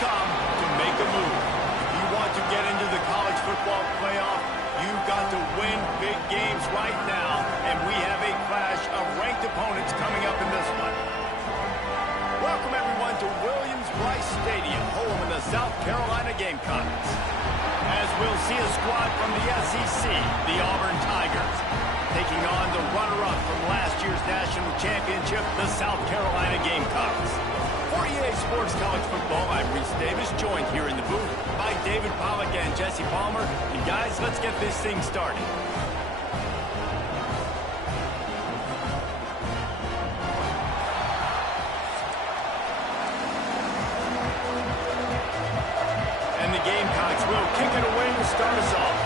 come to make a move. If you want to get into the college football playoff, you've got to win big games right now, and we have a clash of ranked opponents coming up in this one. Welcome, everyone, to Williams-Brice Stadium, home of the South Carolina Gamecocks. As we'll see a squad from the SEC, the Auburn Tigers, taking on the runner-up from last year's national championship, the South Carolina Gamecocks. For EA Sports College Football, I'm Reese Davis, joined here in the booth by David Pollack and Jesse Palmer. And guys, let's get this thing started. And the Gamecocks will kick it away to start us off.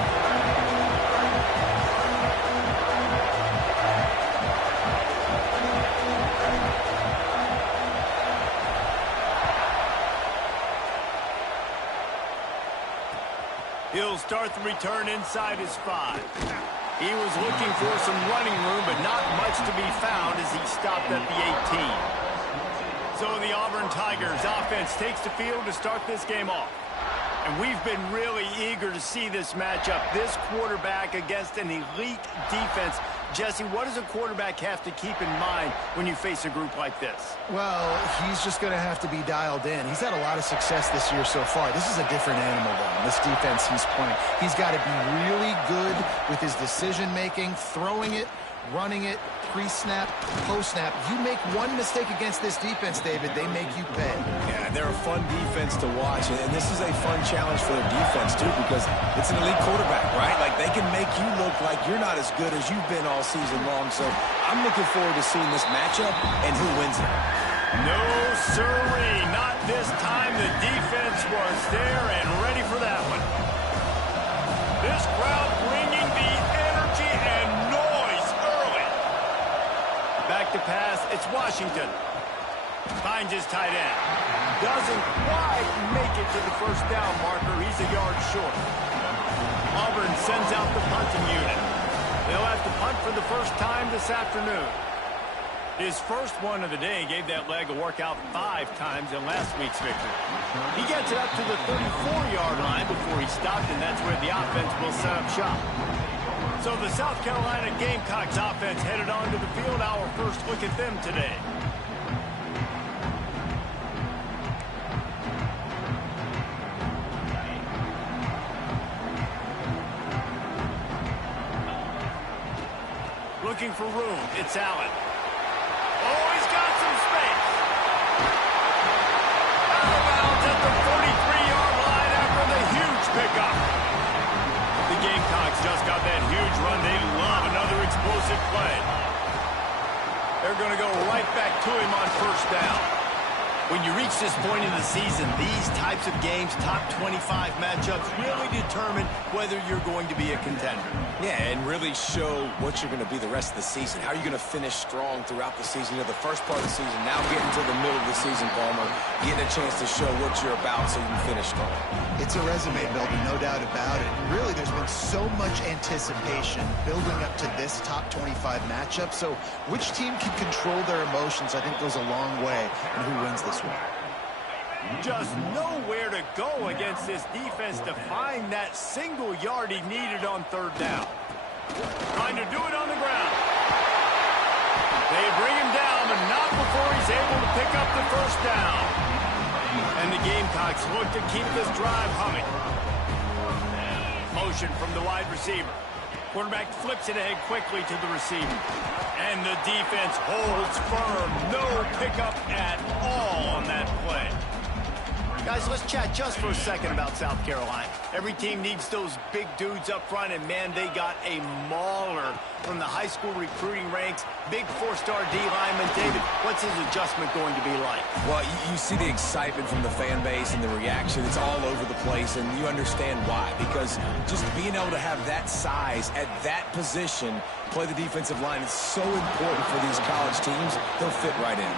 He'll start the return inside his 5. He was looking for some running room, but not much to be found as he stopped at the 18. So the Auburn Tigers offense takes the field to start this game off. And we've been really eager to see this matchup. This quarterback against an elite defense. Jesse, what does a quarterback have to keep in mind when you face a group like this? Well, he's just going to have to be dialed in. He's had a lot of success this year so far. This is a different animal, though, this defense he's playing. He's got to be really good with his decision-making, throwing it, running it, pre-snap, post-snap. You make one mistake against this defense, David, they make you pay. Yeah, they're a fun defense to watch, and this is a fun challenge for their defense, too, because it's an elite quarterback, right? Like, they can make you look like you're not as good as you've been all season long, so I'm looking forward to seeing this matchup and who wins it. No, sirree, not this time. The defense was there and ready for that one. This crowd bringing the energy and noise early. Back to pass, it's Washington. Finds his tight end. Doesn't quite make it to the first down marker. He's a yard short. Auburn sends out the punting unit. They'll have to punt for the first time this afternoon. His first one of the day gave that leg a workout 5 times in last week's victory. He gets it up to the 34-yard line before he stopped, and that's where the offense will set up shop. So the South Carolina Gamecocks offense headed onto the field. Our first look at them today. Looking for room, it's Allen. Oh, he's got some space. Out of bounds at the 43-yard line after the huge pickup. The Gamecocks just got that huge run. They love another explosive play. They're going to go right back to him on first down. When you reach this point in the season, these types of games, top 25 matchups, really determine whether you're going to be a contender. Yeah, and really show what you're going to be the rest of the season. How are you going to finish strong throughout the season? You know, the first part of the season, now getting to the middle of the season, Palmer, getting a chance to show what you're about so you can finish strong. It's a resume builder, no doubt about it. Really, there's been so much anticipation building up to this top 25 matchup. So which team can control their emotions, I think, goes a long way in who wins this one. Just nowhere to go against this defense to find that single yard he needed on third down. Trying to do it on the ground. They bring him down, but not before he's able to pick up the first down. And the Gamecocks look to keep this drive humming. Motion from the wide receiver. Quarterback flips it ahead quickly to the receiver. And the defense holds firm. No pickup at all on that play. Guys, let's chat just for a second about South Carolina. Every team needs those big dudes up front, and, man, they got a mauler from the high school recruiting ranks. Big 4-star D lineman. David, what's his adjustment going to be like? Well, you see the excitement from the fan base and the reaction. It's all over the place, and you understand why. Because just being able to have that size at that position, play the defensive line, is so important for these college teams. They'll fit right in.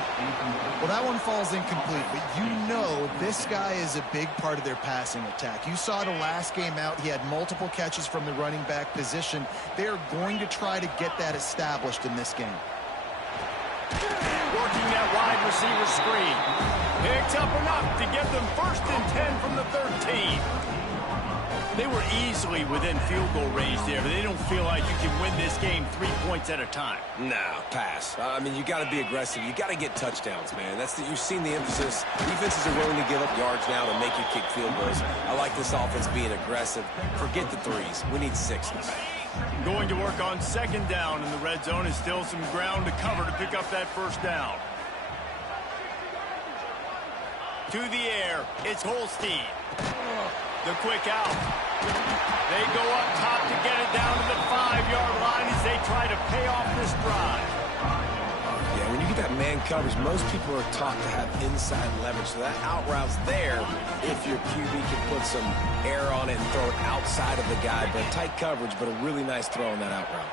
Well, that one falls incomplete, but you know this guy is a big part of their passing attack. You saw the last game out, he had multiple catches from the running back position. They're going to try to get that established in this game. Working that wide receiver screen. Picks up enough to get them 1st and 10 from the 13. They were easily within field goal range there, but they don't feel like you can win this game 3 points at a time. Nah, pass. I mean, you got to be aggressive. You got to get touchdowns, man. You've seen the emphasis. Defenses are willing to give up yards now to make you kick field goals. I like this offense being aggressive. Forget the threes. We need sixes. Going to work on 2nd down in the red zone is still some ground to cover to pick up that 1st down. To the air, it's Holstein. The quick out. They go up top to get it down to the 5-yard line as they try to pay off this drive. Yeah, when you get that man coverage, most people are taught to have inside leverage. So that out route's there if your QB can put some air on it and throw it outside of the guy. But tight coverage, but a really nice throw on that out route.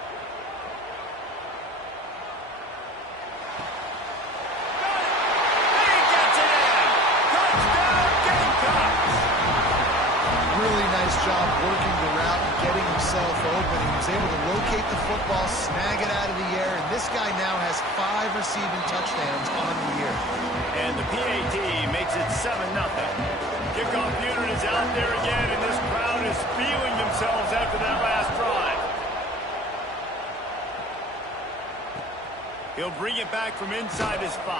Job working the route and getting himself open. He was able to locate the football, snag it out of the air, and this guy now has 5 receiving touchdowns on the year. And the PAT makes it 7-0. Kickoff unit is out there again, and this crowd is feeling themselves after that last drive. He'll bring it back from inside his 5.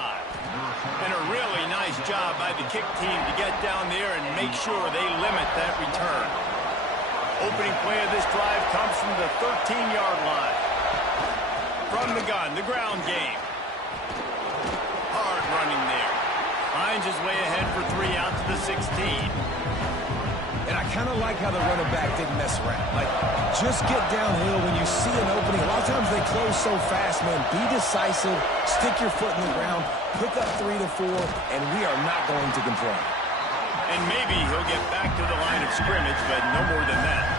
And a really nice job by the kick team to get down there and make sure they limit that return. Opening play of this drive comes from the 13-yard line. From the gun, the ground game. Hard running there. Finds his way ahead for 3 out to the 16. And I kind of like how the running back didn't mess around. Like, just get downhill when you see an opening. A lot of times they close so fast, man. Be decisive, stick your foot in the ground, pick up 3 to 4, and we are not going to complain. And maybe he'll get back to the line of scrimmage, but no more than that.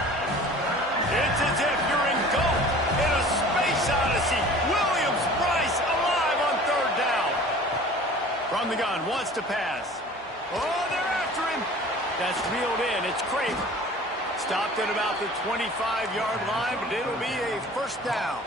It's as if you're engulfed in a space odyssey. Williams-Brice alive on 3rd down. From the gun, wants to pass. Oh, they're after him. That's reeled in. It's Craver. Stopped at about the 25-yard line, but it'll be a 1st down.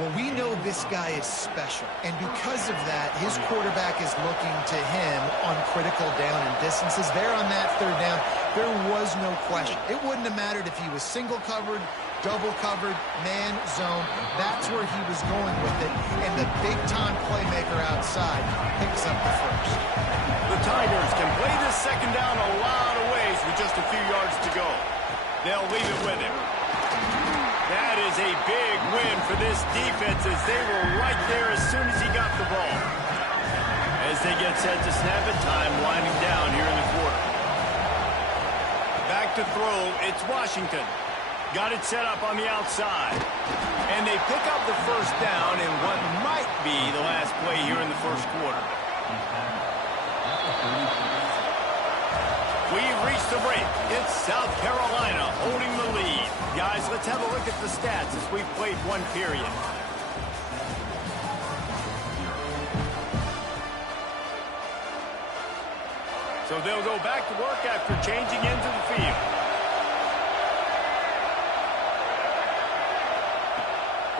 Well, we know this guy is special, and because of that, his quarterback is looking to him on critical down and distances. There on that 3rd down, there was no question. It wouldn't have mattered if he was single covered, double covered, man, zone. That's where he was going with it, and the big-time playmaker outside picks up the 1st. The Tigers can play this 2nd down a lot of ways with just a few yards to go. They'll leave it with him. That is a big win for this defense as they were right there as soon as he got the ball. As they get set to snap it, time winding down here in the quarter. Back to throw, it's Washington. Got it set up on the outside. And they pick up the 1st down in what might be the last play here in the 1st quarter. We've reached the break. It's South Carolina holding the lead. Guys, let's have a look at the stats as we've played 1 period. So they'll go back to work after changing into the field.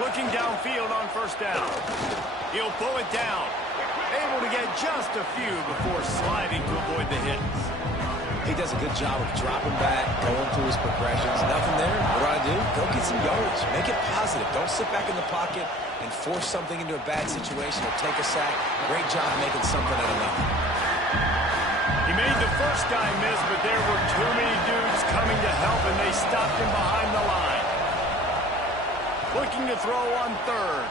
Looking downfield on 1st down. He'll pull it down. Able to get just a few before sliding to avoid the hits. He does a good job of dropping back, going through his progressions. Nothing there. What do I do? Go get some yardage. Make it positive. Don't sit back in the pocket and force something into a bad situation or take a sack. Great job making something out of nothing. He made the 1st guy miss, but there were too many dudes coming to help, and they stopped him behind the line. Looking to throw on 3rd.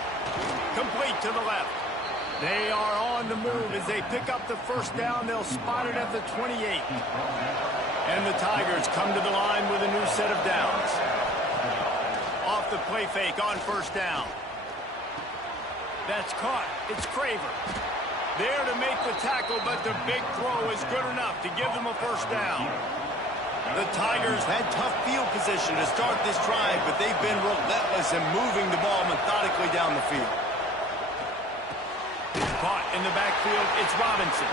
Complete to the left. They are on the move as they pick up the 1st down. They'll spot it at the 28. And the Tigers come to the line with a new set of downs. Off the play fake on 1st down. That's caught. It's Craver. There to make the tackle, but the big throw is good enough to give them a 1st down. The Tigers had tough field position to start this drive, but they've been relentless in moving the ball methodically down the field. Caught in the backfield, it's Robinson.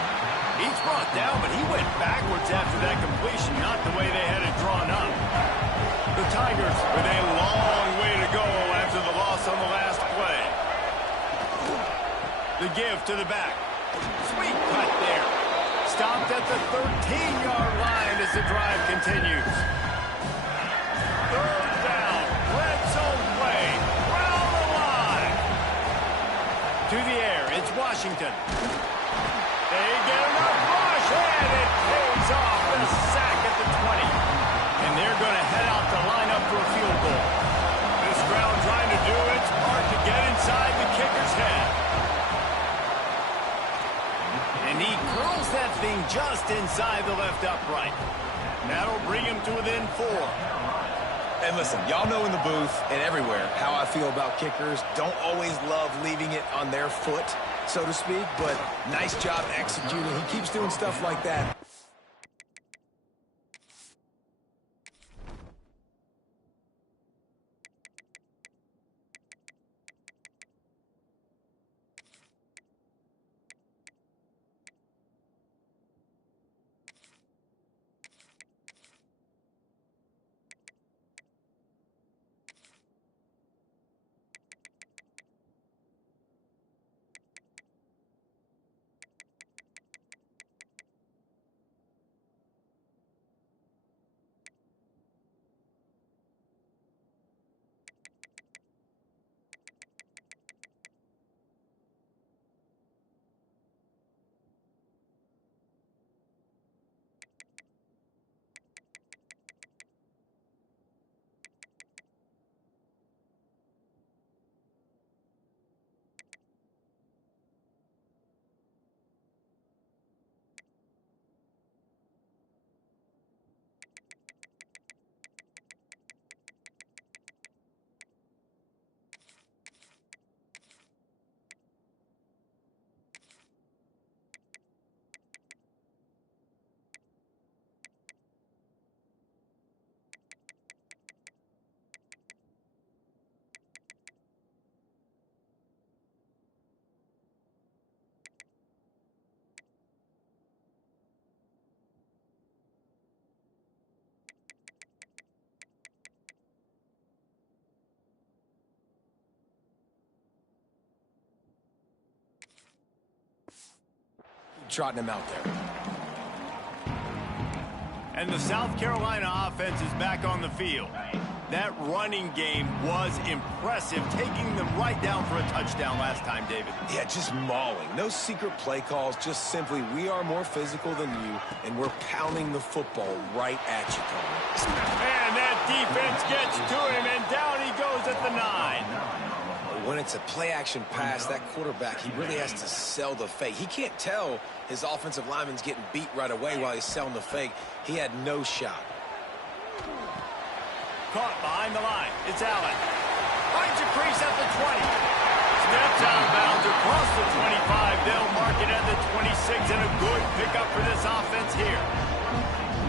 He's brought down, but he went backwards after that completion, not the way they had it drawn up. The Tigers with a long way to go after the loss on the last play. The give to the back. Sweet cut there. Stopped at the 13-yard line as the drive continues. Third down. Red zone play. Round the line. To the air. It's Washington. They get enough rush, and it pays off. The sack at the 20. And they're going to head out to line up for a field goal. This crowd trying to do its part to get inside the kicker's head. And he curls that thing just inside the left upright. That'll bring him to within 4. And listen, y'all know in the booth and everywhere how I feel about kickers. Don't always love leaving it on their foot, so to speak, but nice job executing. He keeps doing stuff like that. Trotting him out there. And the South Carolina offense is back on the field. That running game was impressive, taking them right down for a touchdown last time, David. Yeah, just mauling. No secret play calls, just simply we are more physical than you, and we're pounding the football right at you, Tony. And that defense gets to him, and down he goes at the 9. When it's a play-action pass, that quarterback, he really has to sell the fake. He can't tell his offensive lineman's getting beat right away while he's selling the fake. He had no shot. Caught behind the line. It's Allen. Finds a crease at the 20. Steps out of bounds across the 25. They'll mark it at the 26, and a good pickup for this offense here.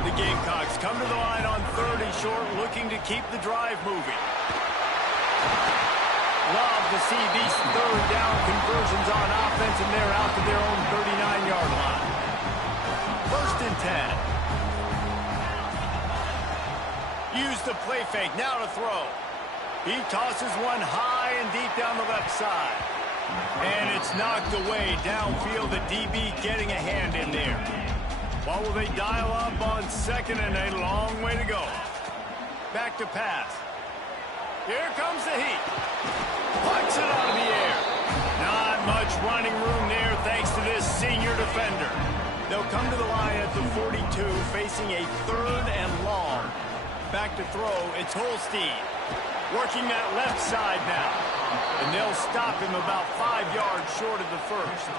The Gamecocks come to the line on 3rd and short, looking to keep the drive moving. Love to see these 3rd down conversions on offense, and they're out to their own 39-yard line. 1st and 10. Use the play fake, now to throw. He tosses one high and deep down the left side. And it's knocked away downfield, the DB getting a hand in there. What will they dial up on 2nd and a long way to go? Back to pass. Here comes the heat. Puts it out of the air. Not much running room there thanks to this senior defender. They'll come to the line at the 42, facing a 3rd and long. Back to throw, it's Holstein. Working that left side now. And they'll stop him about 5 yards short of the 1st.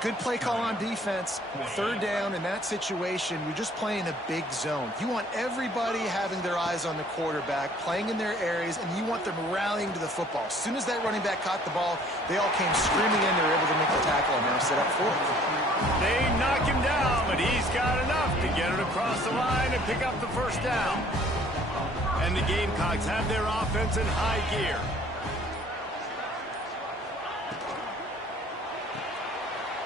Good play call on defense. 3rd down in that situation, you're just playing a big zone. You want everybody having their eyes on the quarterback, playing in their areas, and you want them rallying to the football. As soon as that running back caught the ball, they all came screaming in. They were able to make the tackle and now set up 4th. They knock him down, but he's got enough to get it across the line and pick up the 1st down. And the Gamecocks have their offense in high gear.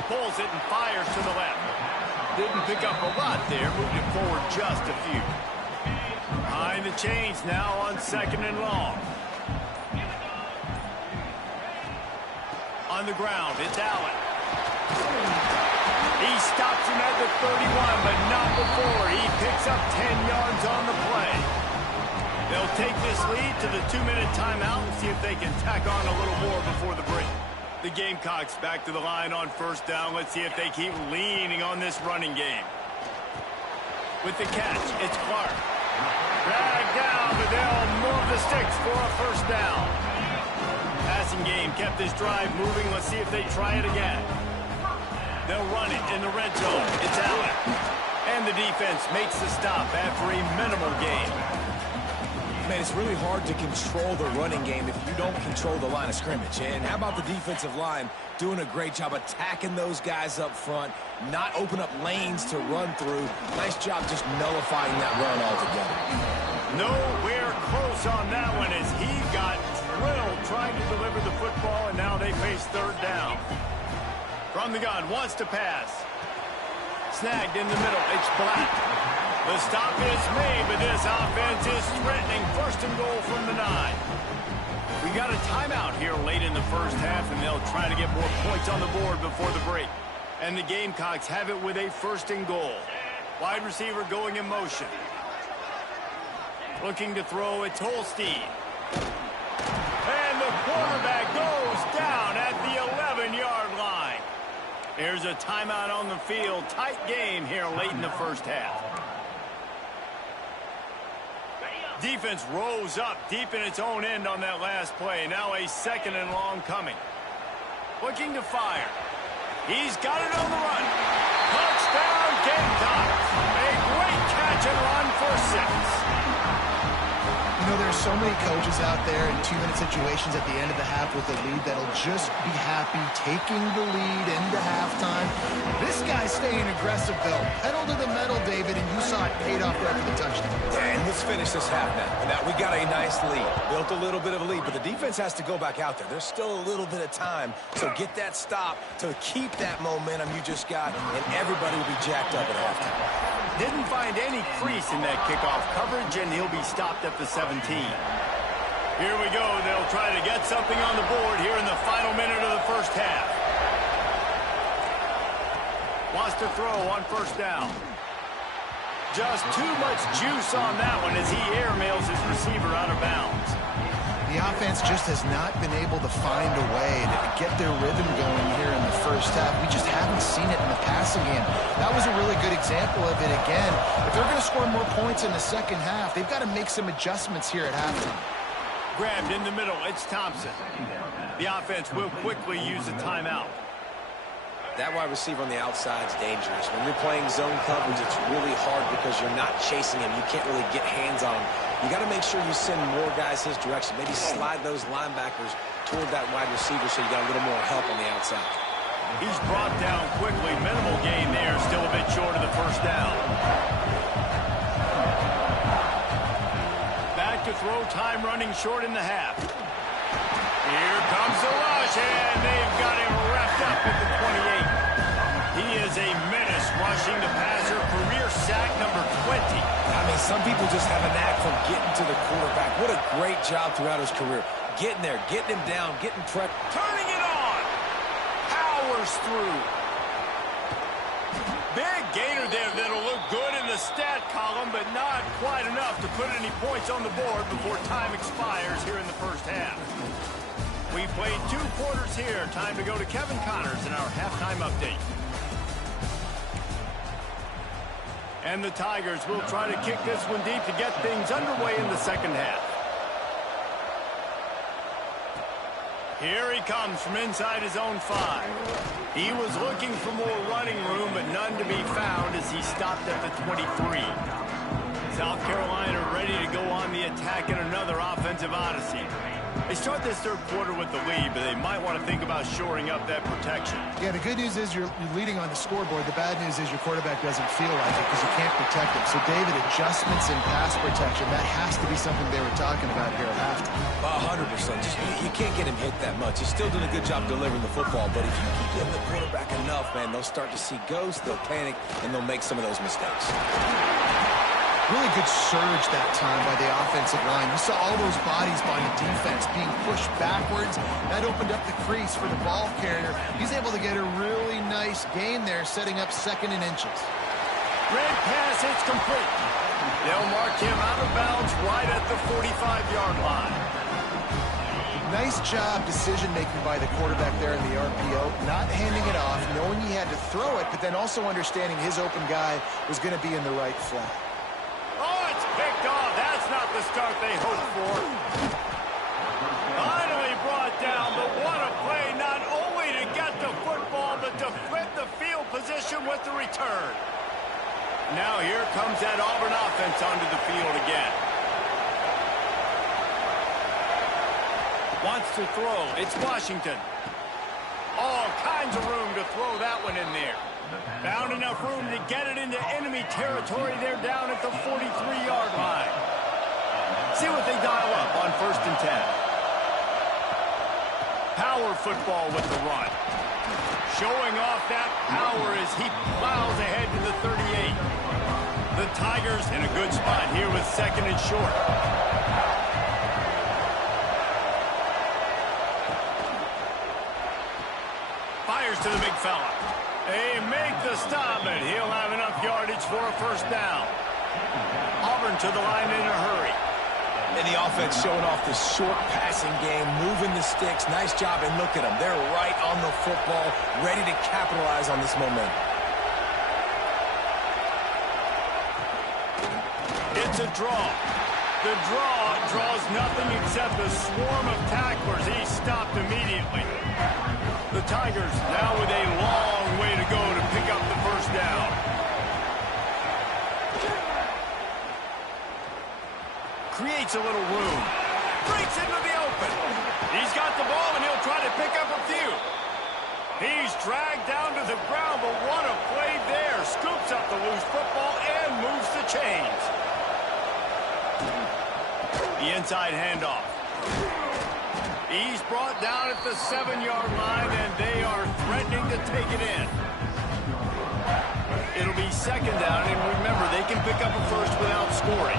Pulls it and fires to the left. Didn't pick up a lot there, moved it forward just a few. Behind the chains now on 2nd and long. On the ground, it's Allen. He stops him at the 31, but not before. He picks up 10 yards on the play. They'll take this lead to the 2-minute timeout and see if they can tack on a little more before the break. The Gamecocks back to the line on first down. Let's see if they keep leaning on this running game. With the catch, it's Clark. Dragged down, but they'll move the sticks for a first down. Passing game kept this drive moving. Let's see if they try it again. They'll run it in the red zone. It's Allen. And the defense makes the stop after a minimal gain. Man, it's really hard to control the running game if you don't control the line of scrimmage. And how about the defensive line doing a great job attacking those guys up front, not open up lanes to run through. Nice job just nullifying that run altogether. Nowhere close on that one as he got drilled trying to deliver the football, and now they face third down. From the gun, wants to pass. Snagged in the middle, it's Black. The stop is made, but this offense is threatening. First and goal from the 9. We got a timeout here late in the first half, and they'll try to get more points on the board before the break. And the Gamecocks have it with a first and goal. Wide receiver going in motion. Looking to throw, it's Holstein. And the quarterback goes down at the 11-yard line. Here's a timeout on the field. Tight game here late in the first half. Defense rose up deep in its own end on that last play. Now a second and long coming. Looking to fire. He's got it on the run. Touchdown, Gamecocks. A great catch and run for 6. You know, there's so many coaches out there in 2-minute situations at the end of the half with a lead that'll just be happy taking the lead into halftime. This guy's staying aggressive, though. Pedal to the metal, David, and you saw it paid off there for the touchdown. And let's finish this half now. We got a nice lead. Built a little bit of a lead, but the defense has to go back out there. There's still a little bit of time. So get that stop to keep that momentum you just got, and everybody will be jacked up at halftime. Didn't find any crease in that kickoff coverage, and he'll be stopped at the 17. Here we go. They'll try to get something on the board here in the final minute of the first half. Wants to throw on first down. Just too much juice on that one as he airmails his receiver out of bounds. The offense just has not been able to find a way to get their rhythm going here in the first half. We just haven't seen it in the passing game. That was a really good example of it again. If they're going to score more points in the second half, they've got to make some adjustments here at halftime. Grabbed in the middle, it's Thompson. The offense will quickly use a timeout. That wide receiver on the outside is dangerous. When you're playing zone coverage, it's really hard because you're not chasing him. You can't really get hands on him. You got to make sure you send more guys his direction. Maybe slide those linebackers toward that wide receiver so you got a little more help on the outside. He's brought down quickly. Minimal gain there. Still a bit short of the first down. Back to throw, time running short in the half. Here comes the rush, and they've got him wrapped up at the 28. He is a menace rushing the passer. Career sack number 20. I mean, some people just have a knack for getting to the quarterback. What a great job throughout his career. Getting there, getting him down, getting prep. Turning it on. Powers through. Big gainer there that'll look good in the stat column, but not quite enough to put any points on the board before time expires here in the first half. We played 2 quarters here. Time to go to Kevin Connors in our halftime update. And the Tigers will try to kick this one deep to get things underway in the second half. Here he comes from inside his own 5. He was looking for more running room, but none to be found as he stopped at the 23. South Carolina ready to go on the attack in another offensive odyssey. They start this third quarter with the lead, but they might want to think about shoring up that protection. Yeah, the good news is you're leading on the scoreboard. The bad news is your quarterback doesn't feel like it because you can't protect him. So, David, adjustments in pass protection, that has to be something they were talking about here at halftime. 100%. You can't get him hit that much. He's still doing a good job delivering the football, but if you keep getting the quarterback enough, man, they'll start to see ghosts, they'll panic, and they'll make some of those mistakes. Really good surge that time by the offensive line. You saw all those bodies by the defense being pushed backwards. That opened up the crease for the ball carrier. He's able to get a really nice gain there, setting up 2nd and inches. Red pass, it's complete. They'll mark him out of bounds right at the 45-yard line. Nice job decision-making by the quarterback there in the RPO, not handing it off, knowing he had to throw it, but then also understanding his open guy was going to be in the right flat. Oh, it's picked off. That's not the start they hoped for. Finally brought down, but what a play, not only to get the football, but to flip the field position with the return. Now here comes that Auburn offense onto the field again. Wants to throw. It's Washington. All kinds of room to throw that one in there. Found enough room to get it into enemy territory. They're down at the 43-yard line. See what they dial up on 1st and 10. Power football with the run. Showing off that power as he plows ahead to the 38. The Tigers in a good spot here with 2nd and short. Fires to the big fella. They make the stop, and he'll have enough yardage for a 1st down. Auburn to the line in a hurry. And the offense showing off the short passing game, moving the sticks. Nice job, and look at them. They're right on the football, ready to capitalize on this momentum. It's a draw. The draw draws nothing except a swarm of tacklers. He's stopped immediately. The Tigers now with a long way to go to pick up the 1st down. Creates a little room. Breaks into the open. He's got the ball, and he'll try to pick up a few. He's dragged down to the ground, but what a play there. Scoops up the loose football and moves the chains. The inside handoff. He's brought down at the 7-yard line, and they are threatening to take it in. It'll be 2nd down, and remember, they can pick up a 1st without scoring.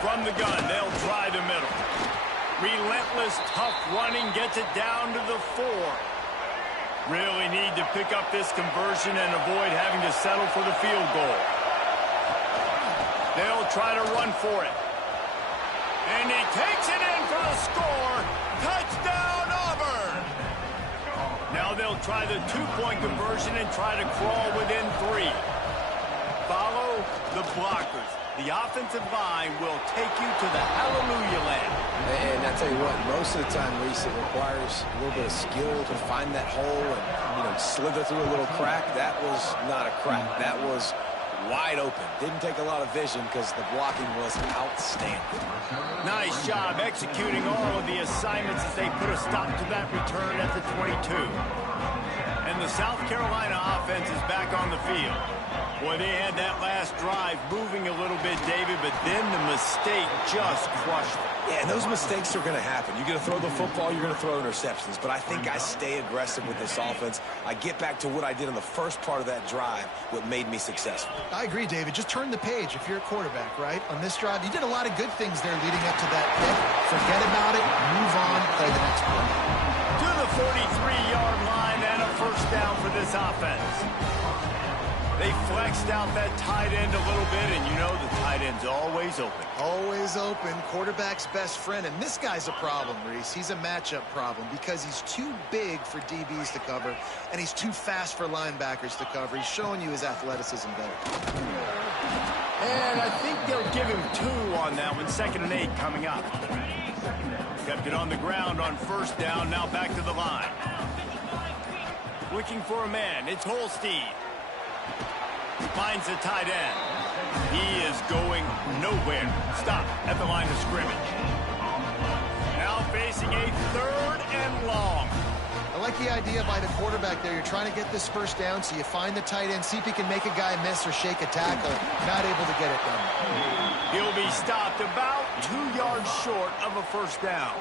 From the gun, they'll try the middle. Relentless, tough running gets it down to the 4. Really need to pick up this conversion and avoid having to settle for the field goal. They'll try to run for it. And he takes it in for the score. Touchdown, Auburn! Now they'll try the 2-point conversion and try to crawl within 3. Follow the blockers. The offensive line will take you to the hallelujah land. And I tell you what, most of the time, Reese, it requires a little bit of skill to find that hole and, slither through a little crack. That was not a crack. That was wide open. Didn't take a lot of vision because the blocking was outstanding. Nice job executing all of the assignments as they put a stop to that return at the 22. And the South Carolina offense is back on the field. Boy, they had that last drive moving a little bit, David, but then the mistake just crushed them. Yeah, and those mistakes are going to happen. You're going to throw the football, you're going to throw interceptions. But I think I stay aggressive with this offense. I get back to what I did in the first part of that drive, what made me successful. I agree, David. Just turn the page if you're a quarterback, right? On this drive, you did a lot of good things there leading up to that pick. Forget about it, move on, play the next play. To the 43-yard line and a 1st down for this offense. They flexed out that tight end a little bit, and the tight end's always open. Always open, quarterback's best friend, and this guy's a problem, Reese. He's a matchup problem because he's too big for DBs to cover, and he's too fast for linebackers to cover. He's showing you his athleticism better. And I think they'll give him 2 on that one, 2nd and 8 coming up. Kept it on the ground on 1st down, now back to the line. Looking for a man, it's Holstein. Finds the tight end. He is going nowhere. Stop at the line of scrimmage. Now facing a 3rd and long. I like the idea by the quarterback there. You're trying to get this 1st down, so you find the tight end, see if he can make a guy miss or shake a tackle. Not able to get it done. He'll be stopped about 2 yards short of a 1st down.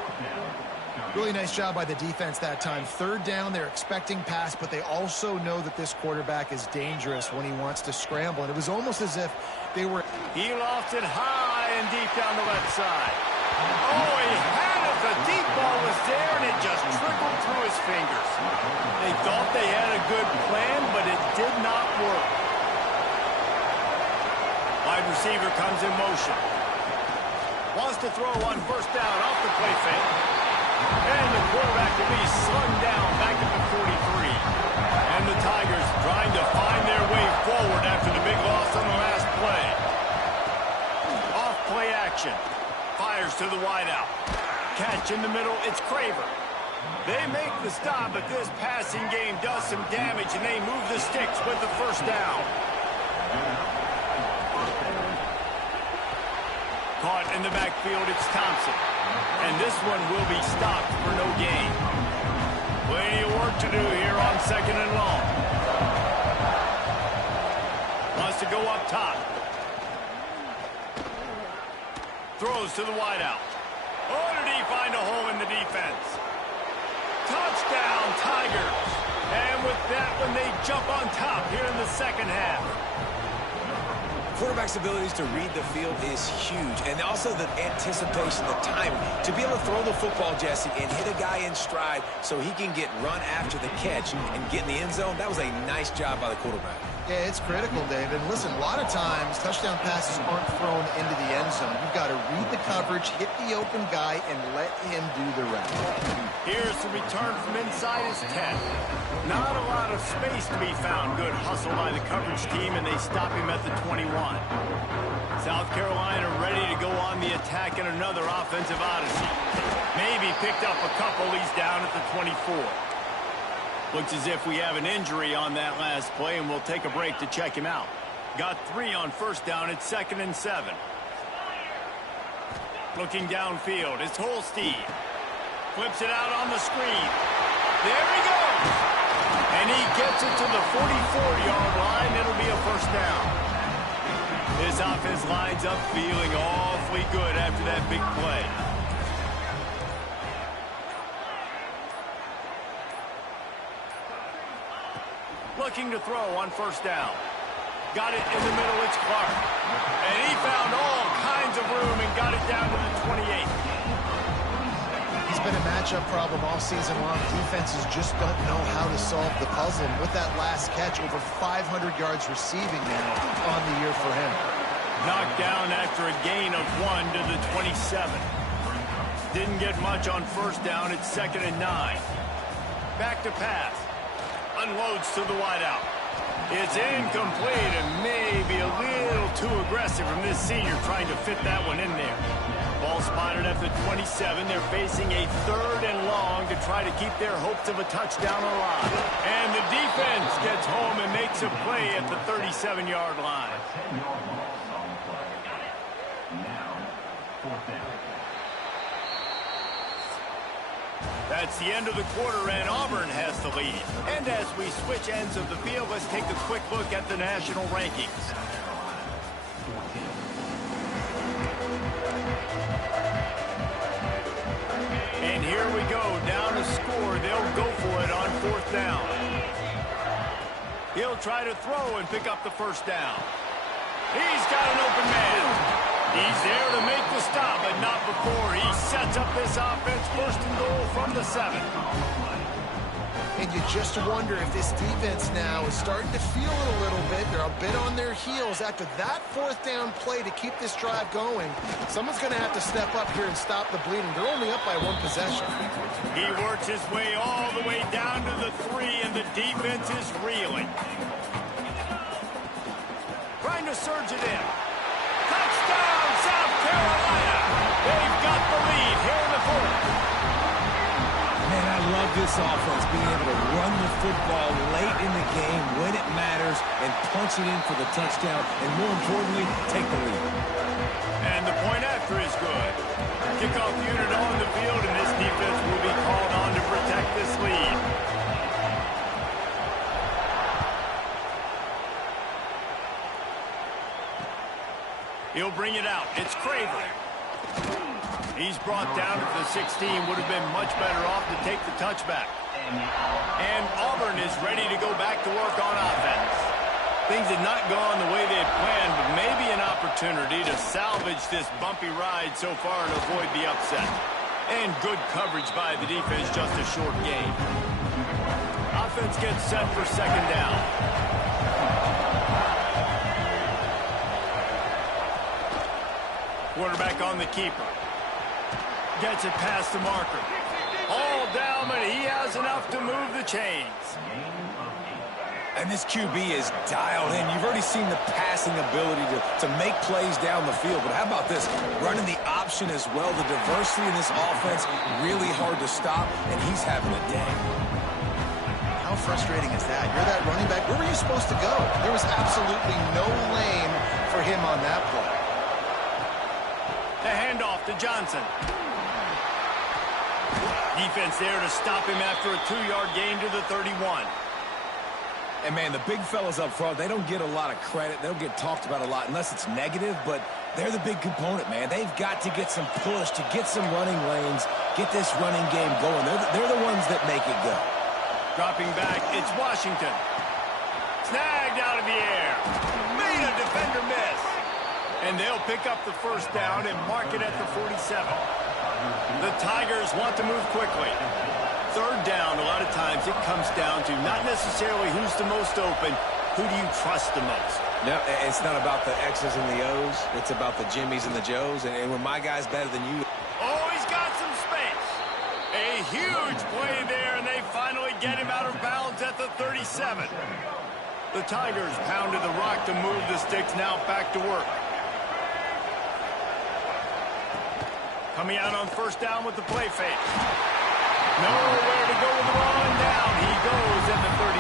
Really nice job by the defense that time. Third down, they're expecting pass, but they also know that this quarterback is dangerous when he wants to scramble. And it was almost as if they were... He lofted high and deep down the left side. Oh, he had it. The deep ball was there, and it just trickled through his fingers. They thought they had a good plan, but it did not work. Wide receiver comes in motion. Wants to throw on first down off the play fake. And the quarterback will be slung down back at the 43. And the Tigers trying to find their way forward after the big loss on the last play. Off play action. Fires to the wideout. Catch in the middle, it's Craver. They make the stop, but this passing game does some damage, and they move the sticks with the first down. Caught in the backfield, it's Thompson. And this one will be stopped for no gain. Plenty of work to do here on second and long. Wants to go up top. Throws to the wideout. Oh, did he find a hole in the defense? Touchdown, Tigers. And with that one, they jump on top here in the second half. Quarterback's abilities to read the field is huge, and also the anticipation, the timing. To be able to throw the football, Jesse, and hit a guy in stride so he can get run after the catch and get in the end zone, that was a nice job by the quarterback. Yeah, it's critical, David. Listen, a lot of times, touchdown passes aren't thrown into the end zone. You've got to read the coverage, hit the open guy, and let him do the rest. Here's the return from inside his 10. Not a lot of space to be found. Good hustle by the coverage team, and they stop him at the 21. South Carolina ready to go on the attack in another offensive odyssey. Maybe picked up a couple. He's down at the 24. Looks as if we have an injury on that last play, and we'll take a break to check him out. Got 3 on first down. It's 2nd and 7. Looking downfield, it's Holstein. Flips it out on the screen. There he goes. And he gets it to the 44-yard line. It'll be a first down. This offense lines up feeling awfully good after that big play. Looking to throw on first down. Got it in the middle, it's Clark. And he found all kinds of room and got it down to the 28. He's been a matchup problem all season long. Defenses just don't know how to solve the puzzle. And with that last catch, over 500 yards receiving now on the year for him. Knocked down after a gain of 1 to the 27. Didn't get much on first down. It's 2nd and 9. Back to pass. Unloads to the wideout. It's incomplete and maybe a little too aggressive from this senior trying to fit that one in there. Ball spotted at the 27. They're facing a 3rd and long to try to keep their hopes of a touchdown alive. And the defense gets home and makes a play at the 37-yard line. That's the end of the quarter, and Auburn has the lead. And as we switch ends of the field, let's take a quick look at the national rankings. And here we go, down a score. They'll go for it on 4th down. He'll try to throw and pick up the first down. He's got an open man. He's there to make the stop, but not before. He sets up this offense, 1st and goal from the 7. And you just wonder if this defense now is starting to feel it a little bit. They're a bit on their heels after that 4th down play to keep this drive going. Someone's going to have to step up here and stop the bleeding. They're only up by 1 possession. He works his way all the way down to the 3, and the defense is reeling. Trying to surge it in. Touchdown, South Carolina! They've got the lead here in the 4th. Man, I love this offense, being able to run the football late in the game when it matters and punch it in for the touchdown, and more importantly, take the lead. And the point after is good. Kickoff unit on the field, and this defense will be called on to protect this lead. He'll bring it out. It's Craver. He's brought down to the 16. Would have been much better off to take the touchback. And Auburn is ready to go back to work on offense. Things had not gone the way they had planned, but maybe an opportunity to salvage this bumpy ride so far and avoid the upset. And good coverage by the defense, just a short gain. Offense gets set for second down. Quarterback on the keeper. Gets it past the marker. All down, but he has enough to move the chains. And this QB is dialed in. You've already seen the passing ability to make plays down the field. But how about this? Running the option as well. The diversity in this offense, really hard to stop, and he's having a day. How frustrating is that? You're that running back. Where were you supposed to go? There was absolutely no lane for him on that play. The handoff to Johnson. Defense there to stop him after a 2-yard gain to the 31. And, man, the big fellas up front, they don't get a lot of credit. They don't get talked about a lot unless it's negative, but they're the big component, man. They've got to get some push, to get some running lanes, get this running game going. They're the ones that make it go. Dropping back, it's Washington. Snagged out of the air. Made a defender miss. And they'll pick up the first down and mark it at the 47. The Tigers want to move quickly. Third down, a lot of times it comes down to not necessarily who's the most open, who do you trust the most? No, it's not about the X's and the O's. It's about the Jimmies and the Joes. And when my guy's better than you. Oh, he's got some space. A huge play there, and they finally get him out of bounds at the 37. The Tigers pounded the rock to move the sticks, now back to work. Coming out on first down with the play fake. Nowhere to go with the ball, and down he goes at the 39.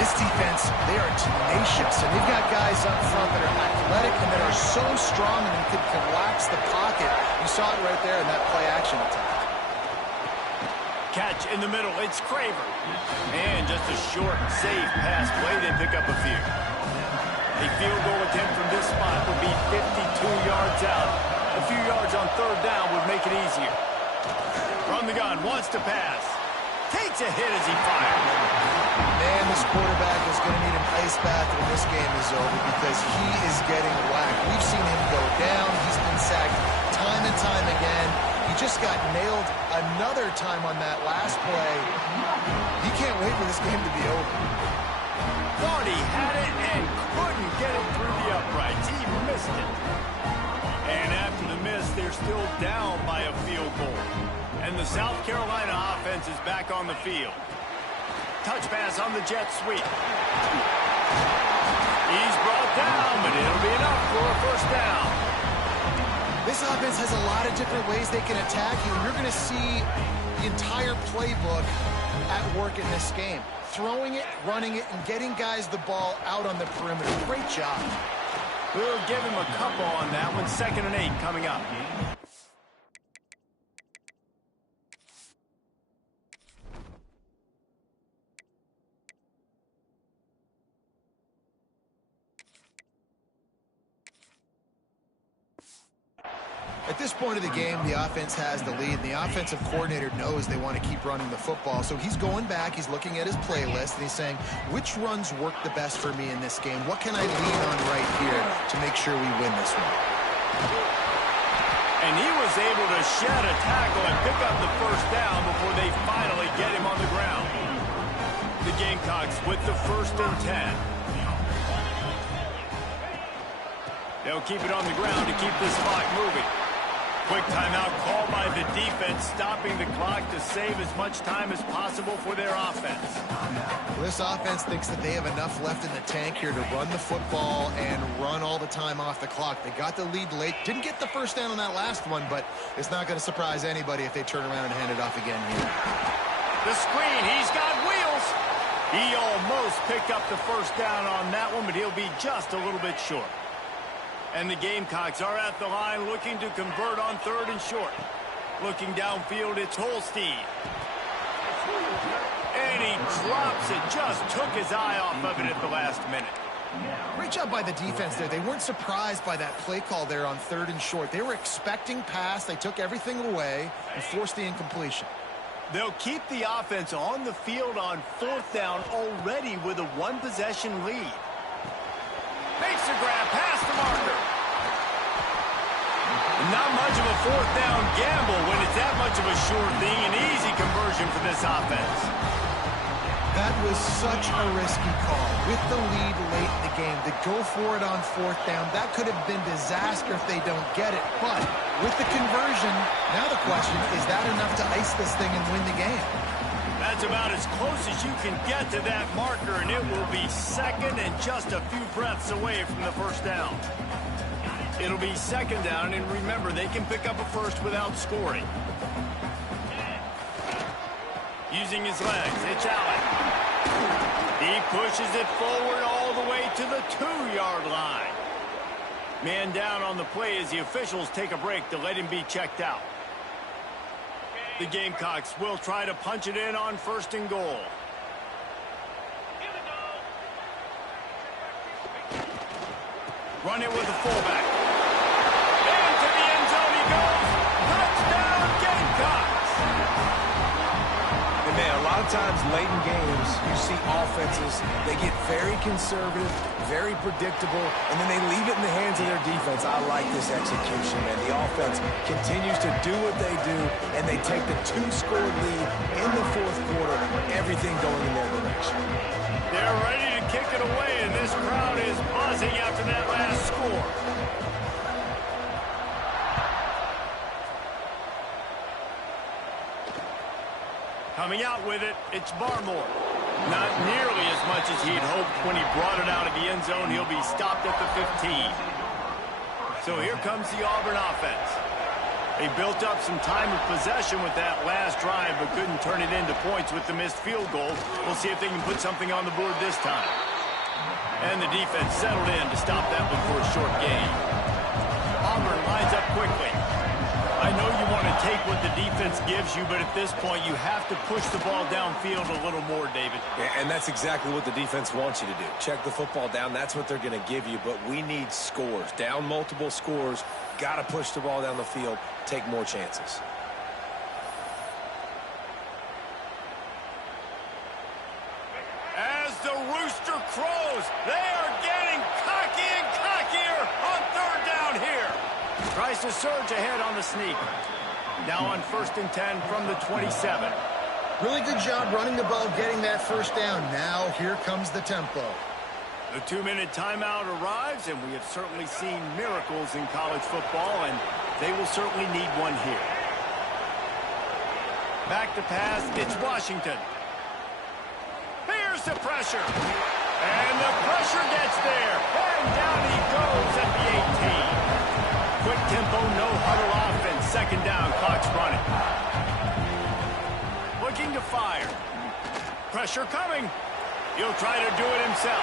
This defense, they are tenacious, and they've got guys up front that are athletic and that are so strong and can collapse the pocket. You saw it right there in that play-action attack. Catch in the middle, it's Craver. And just a short, safe pass play, they pick up a few. A field goal attempt from this spot would be 52 yards out. A few yards on third down would make it easier. From the gun, wants to pass. Takes a hit as he fires. Man, this quarterback is going to need an ice bath when this game is over because he is getting whacked. We've seen him go down. He's been sacked time and time again. He just got nailed another time on that last play. He can't wait for this game to be over. Thought he had it and couldn't get it through the uprights. He missed it. And after the miss, they're still down by a field goal. And the South Carolina offense is back on the field. Touch pass on the jet sweep. He's brought down, but it'll be enough for a first down. This offense has a lot of different ways they can attack you. You're going to see the entire playbook at work in this game. Throwing it, running it, and getting guys the ball out on the perimeter. Great job. We'll give him a couple on that one. 2nd and 8 coming up. At this point of the game, the offense has the lead, and the offensive coordinator knows they want to keep running the football. So he's going back, he's looking at his playlist, and he's saying, which runs work the best for me in this game? What can I lean on right here to make sure we win this one? And he was able to shed a tackle and pick up the first down before they finally get him on the ground. The Gamecocks with the 1st and 10. They'll keep it on the ground to keep this clock moving. Quick timeout called by the defense, stopping the clock to save as much time as possible for their offense. Well, this offense thinks that they have enough left in the tank here to run the football and run all the time off the clock. They got the lead late. Didn't get the first down on that last one, but it's not going to surprise anybody if they turn around and hand it off again here. The screen, he's got wheels. He almost picked up the first down on that one, but he'll be just a little bit short. And the Gamecocks are at the line looking to convert on 3rd and short. Looking downfield, it's Holstein. And he drops it, just took his eye off of it at the last minute. Great job by the defense there. They weren't surprised by that play call there on 3rd and short. They were expecting pass. They took everything away and forced the incompletion. They'll keep the offense on the field on 4th down already with a 1-possession lead. Makes the grab past the marker. Not much of a 4th down gamble when it's that much of a sure thing. An easy conversion for this offense. That was such a risky call. With the lead late in the game, to go for it on 4th down, that could have been disaster if they don't get it. But with the conversion, now the question, is that enough to ice this thing and win the game? That's about as close as you can get to that marker, and it will be 2nd and just a few breaths away from the 1st down. It'll be 2nd down, and remember, they can pick up a first without scoring. Using his legs, it's Allen. He pushes it forward all the way to the 2-yard line. Man down on the play as the officials take a break to let him be checked out. The Gamecocks will try to punch it in on 1st and goal. Run it with the fullback. Into the end zone he goes. Touchdown Gamecocks! And man, a lot of times late in games, you see offenses, they get very conservative, very predictable, and then they leave it in the hands of their defense. I like this execution, man. The offense continues to do what they do, and they take the 2-score lead in the 4th quarter, everything going in their direction. They're ready to kick it away, and this crowd is buzzing after that last score. Coming out with it, it's Barmore. Not nearly as much as he'd hoped when he brought it out of the end zone. He'll be stopped at the 15. So here comes the Auburn offense. They built up some time of possession with that last drive, but couldn't turn it into points with the missed field goal. We'll see if they can put something on the board this time. And the defense settled in to stop that one for a short gain. Auburn lines up quickly. I know you want to take what the defense gives you, but at this point, you have to push the ball downfield a little more, David. Yeah, and that's exactly what the defense wants you to do. Check the football down. That's what they're going to give you, but we need scores. Down multiple scores. Got to push the ball down the field. Take more chances. As the rooster crows, they are getting cocky and cockier on 3rd down here. Tries to surge ahead on the sneak. Now on 1st and 10 from the 27. Really good job running the ball, getting that 1st down. Now here comes the tempo. The 2-minute timeout arrives, and we have certainly seen miracles in college football, and they will certainly need one here. Back to pass, it's Washington. Here's the pressure. And the pressure gets there. And down he goes at the 18. Quick tempo, no huddle offense. 2nd down, clock's running. Looking to fire. Pressure coming. He'll try to do it himself.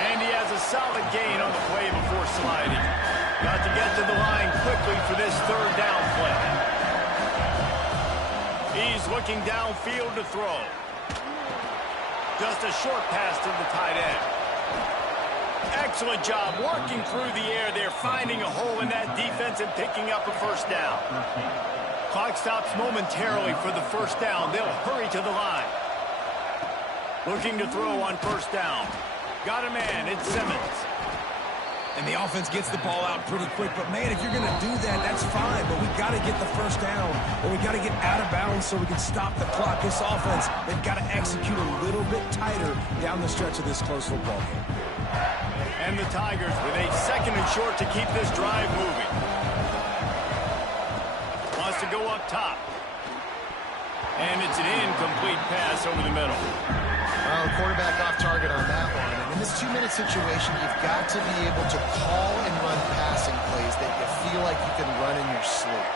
And he has a solid gain on the play before sliding. Got to get to the line quickly for this 3rd down play. He's looking downfield to throw. Just a short pass to the tight end. Excellent job working through the air there, finding a hole in that defense and picking up a 1st down. Clock stops momentarily for the 1st down. They'll hurry to the line. Looking to throw on 1st down. Got a man, it's Simmons. And the offense gets the ball out pretty quick. But, man, if you're going to do that, that's fine. But we got to get the 1st down, or we got to get out of bounds so we can stop the clock. This offense, they've got to execute a little bit tighter down the stretch of this close football game. And the Tigers with a 2nd and short to keep this drive moving. Wants to go up top. And it's an incomplete pass over the middle. Well, quarterback off target on that one. And in this 2-minute situation, you've got to be able to call and run passing plays that you feel like you can run in your sleep.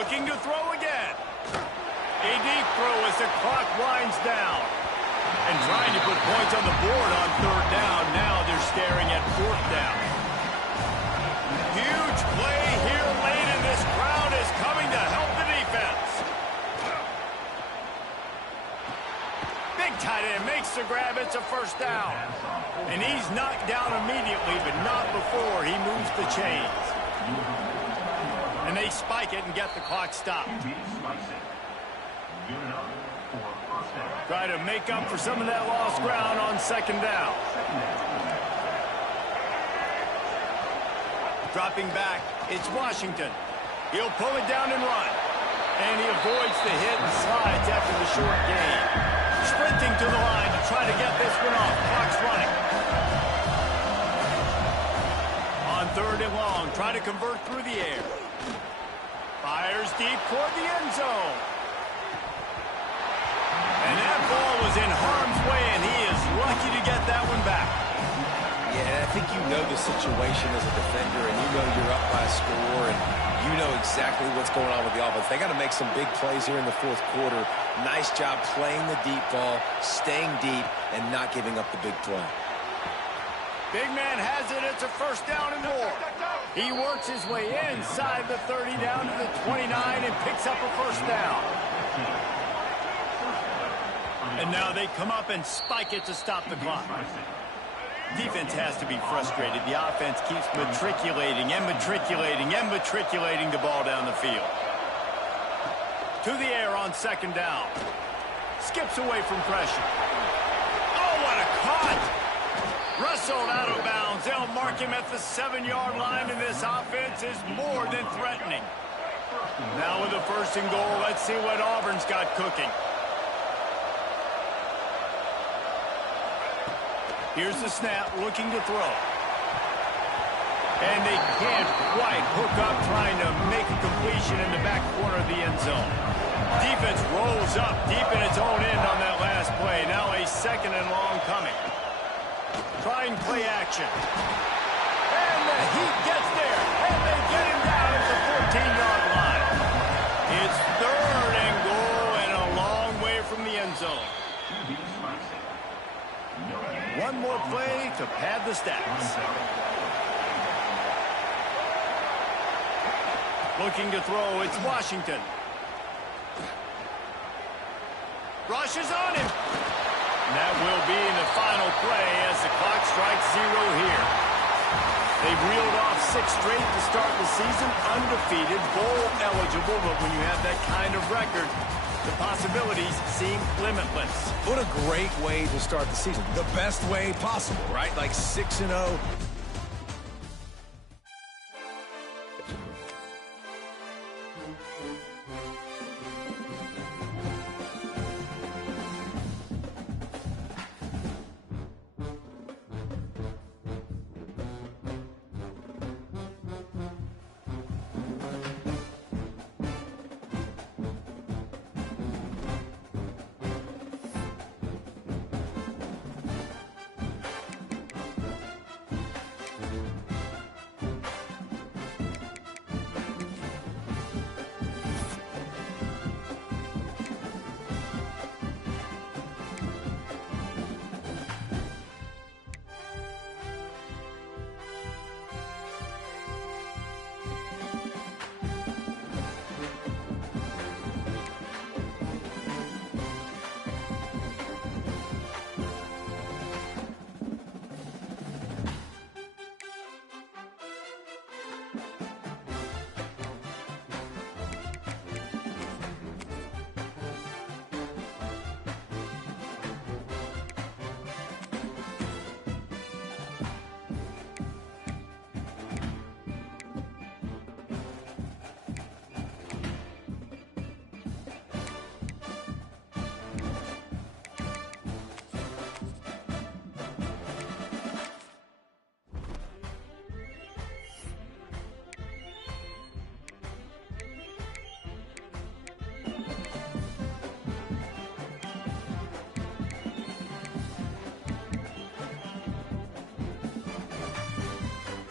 Looking to throw again. A deep throw as the clock winds down. And trying to put points on the board on 3rd down. Now they're staring at 4th down. Huge play here late, and this crowd is coming to help the defense. Big tight end makes the grab. It's a 1st down. And he's knocked down immediately, but not before he moves the chains. And they spike it and get the clock stopped. Try to make up for some of that lost ground on second down. Dropping back, it's Washington. He'll pull it down and run. And he avoids the hit and slides after the short gain. Sprinting to the line to try to get this one off. Clock's running. On third and long, try to convert through the air. Fires deep toward the end zone. And that ball was in harm's way, and he is lucky to get that one back. Yeah, I think you know the situation as a defender, and you know you're up by a score, and you know exactly what's going on with the offense. They got to make some big plays here in the fourth quarter. Nice job playing the deep ball, staying deep, and not giving up the big play. Big man has it. It's a first down and more. He works his way inside the 30 down to the 29 and picks up a first down. And now they come up and spike it to stop the clock. Defense has to be frustrated. The offense keeps matriculating and matriculating and matriculating the ball down the field. To the air on second down. Skips away from pressure. Oh, what a cut! Wrestled out of bounds. They'll mark him at the 7-yard line, and this offense is more than threatening. Now with a first and goal, let's see what Auburn's got cooking. Here's the snap, looking to throw. And they can't quite hook up, trying to make a completion in the back corner of the end zone. Defense rolls up deep in its own end on that last play. Now a second and long coming. Trying play action. And the Heat gets there. And they get him down at the 14-yard line. It's third and goal and a long way from the end zone. One more play to pad the stats. Looking to throw, it's Washington. Rushes on him. And that will be the final play as the clock strikes 0 here. They've reeled off 6 straight to start the season, undefeated, bowl eligible, but when you have that kind of record, the possibilities seem limitless. What a great way to start the season. The best way possible, right? Like 6-0.